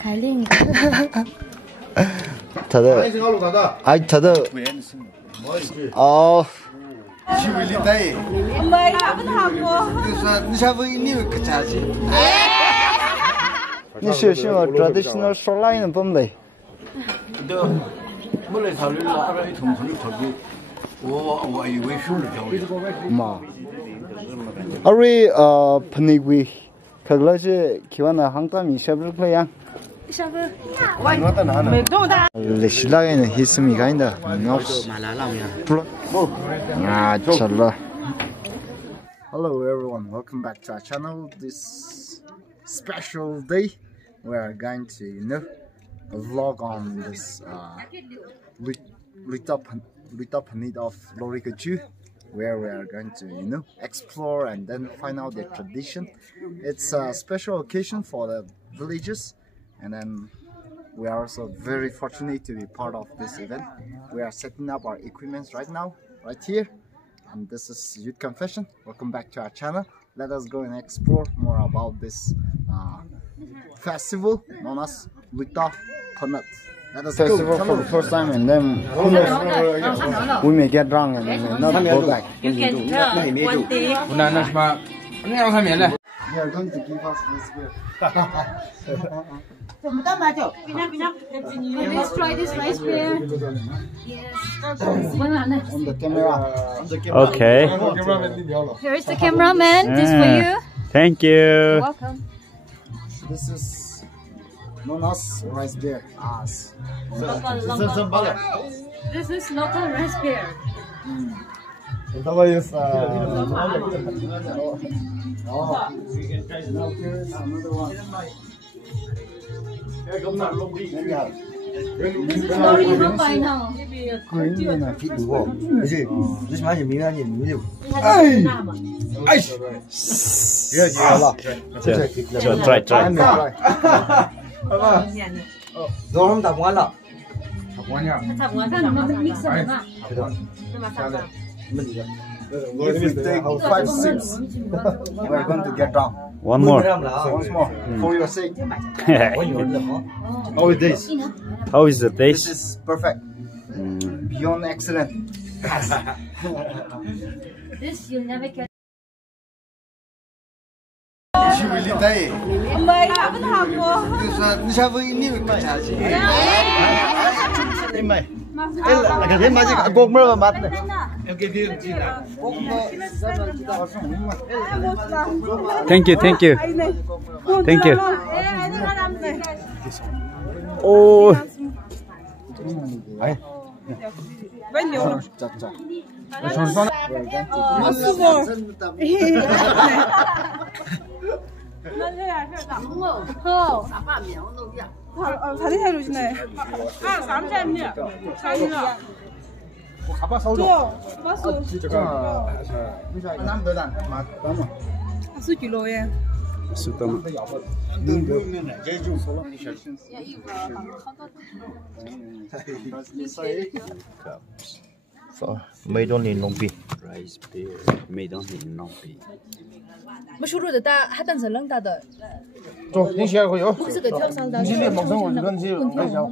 开领。他的，哎，他的，哦。 你是什么 traditional shoreline bombe? Ma. Ari panigwi. Kaglaje kiwana hangtami shabru klayang. Shabru. Lishilagin hismi kinda. Hello everyone, welcome back to our channel. This special day we are going to vlog on this lit up need of Lori Kaju, where we are going to explore and then find out their tradition. It's a special occasion for the villagers, and then we are also very fortunate to be part of this event. We are setting up our equipments right now, right here. And this is Youth Confession. Welcome back to our channel. Let us go and explore more about this festival known as Luta Panat. Let us festival go for the first time, and then who knows, we may get drunk and not go back. You can tell one day. They are going to give us this beer. Let's try this rice beer. Yes. On the camera. Okay. Here is the cameraman. This for you. Thank you. You're welcome. This is known as rice beer. This is local rice beer. That is now here is another one. This is already not by now. Green and fit wall. This man is Try. Don't want to If we take 5, 6, we are going to get drunk. One more. Once more, for your sake. How is this? How is the This taste? is perfect. Beyond excellent. This you'll never get. Thank you, thank you. Thank you. Oh. Made only in Long Beach. Rice beer made only in Long Beach. 没输入的大，还等着冷大的。走，你先回去。这个跳上的。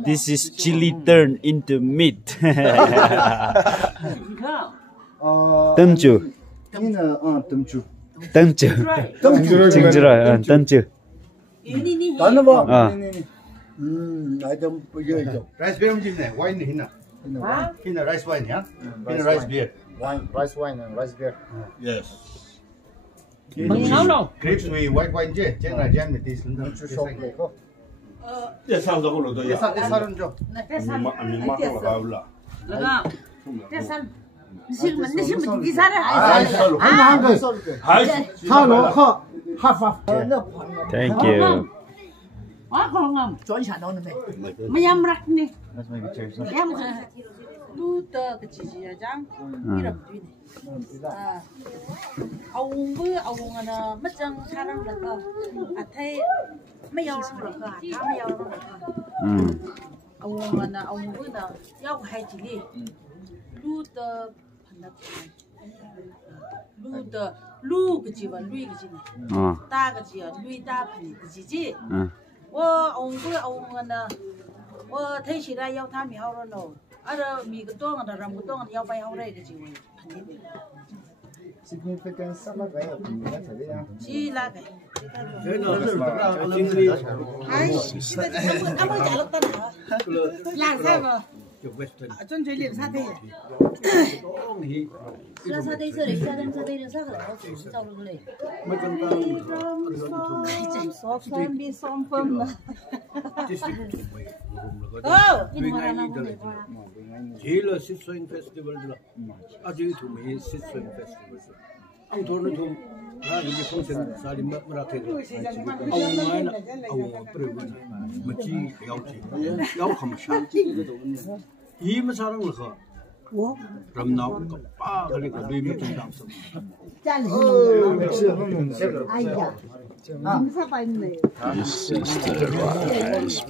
This is chili turned into meat. 뜸주. 뜸주. 뜸주. 징그러. 뜸주. 나는 뭐. 나도 이거. Rice beer 먹네. 와인 있나? 있나 rice wine이야? 있나 rice beer. Wine, rice wine and rice beer. Yes. Grapes with white wine 제 제가 jam with this. 예, 사람도 걸어도 예. 사람 줘. 아니 마트로 가올라. 내가 대산 지금 이 Thank you. 아, 그럼 좋아하는 놈네. 뭐야 말았네. 야 뭐. 루터 그 지지야장 이름 뒤네. 아. 아웅 하나 맞장 사람들까. 아태 매여라고 매여라고. 아웅 하나 아웅보다 야 하이지기. 루터 반납. 루터 루 그지와 루이 그지네. 따 그지야 루이 따 반이 그지지. 我呢，我退起来要他米好了喏，米个多的人不多的要摆好嘞个机会。Significant sama kayak bunga tadi ya. Sila kay. Ay, apa jaluk tan ha? Lang sa mo. Chun chui liệp sa thế. Sa thế sơ sa thế nó sa cái sao được này. Số phân bị xóm phân. 제일 시스웨잉 페스티벌들 아주 도미 시스웨잉 페스티벌 안 도는 좀 이게 평생 살이 뭐라게 아우마나 아우 프레브나 뭐지 야우함샤 이마 사랑을 거 람나우 빠 그러니까 리미 좀 담서 아이야 김사바 있네. This is the rice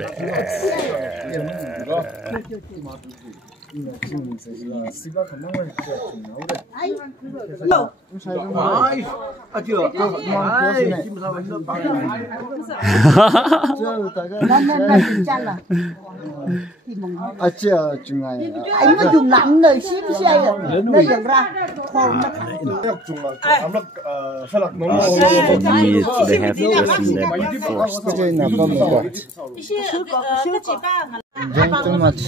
Anh có dùng nặng đời xíu xe rồi nơi dần ra thôn nó They have dressing them first. Drink too much.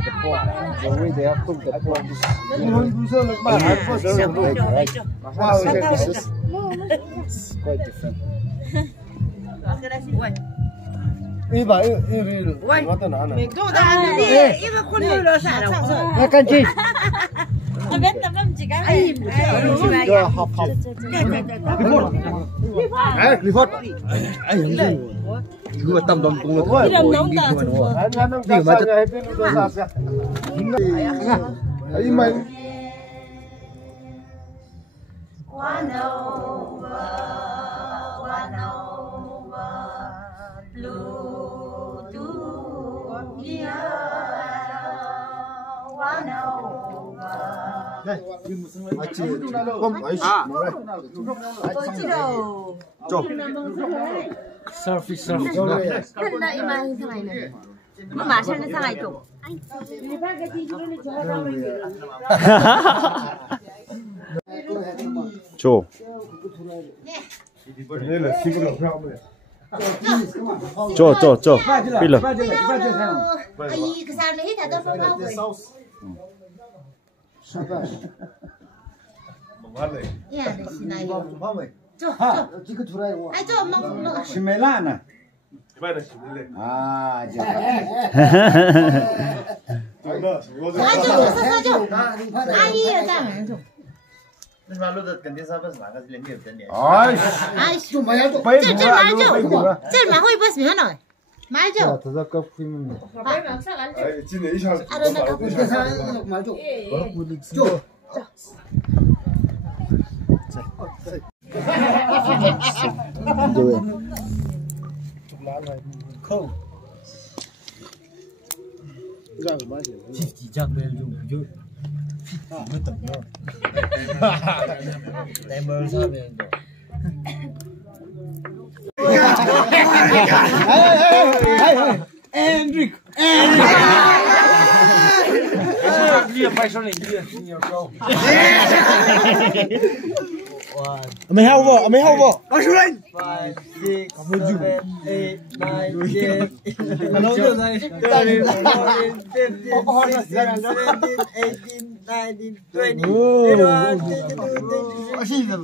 The pork, the way they have cooked the pork is it's quite different. 이거 땀 너무 공로 이거 맞아 Surface. Cái này mà thằng này này. Mà sao nó thằng này chủ? 줘. 줘. 빌려. Ai cái sao này hết thằng tôi không rồi. Dạ, đây xin này. 줘. Ai 줘 엄마. 시멜라나 아 이제 줘. 아이 장. 아이씨 좀 많이 하죠 좀 많이 입었으면 하나. 말 줘. 더덕 크림. Mày hao vợ. Nói xuống lên. 5, 6, 7, 8, 9, 10, 11, 12, 13, 14, 15, 16, 17, 18, 19, 20.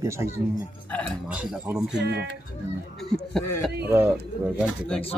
别太硬了，是的，头龙天一了。我感觉更是。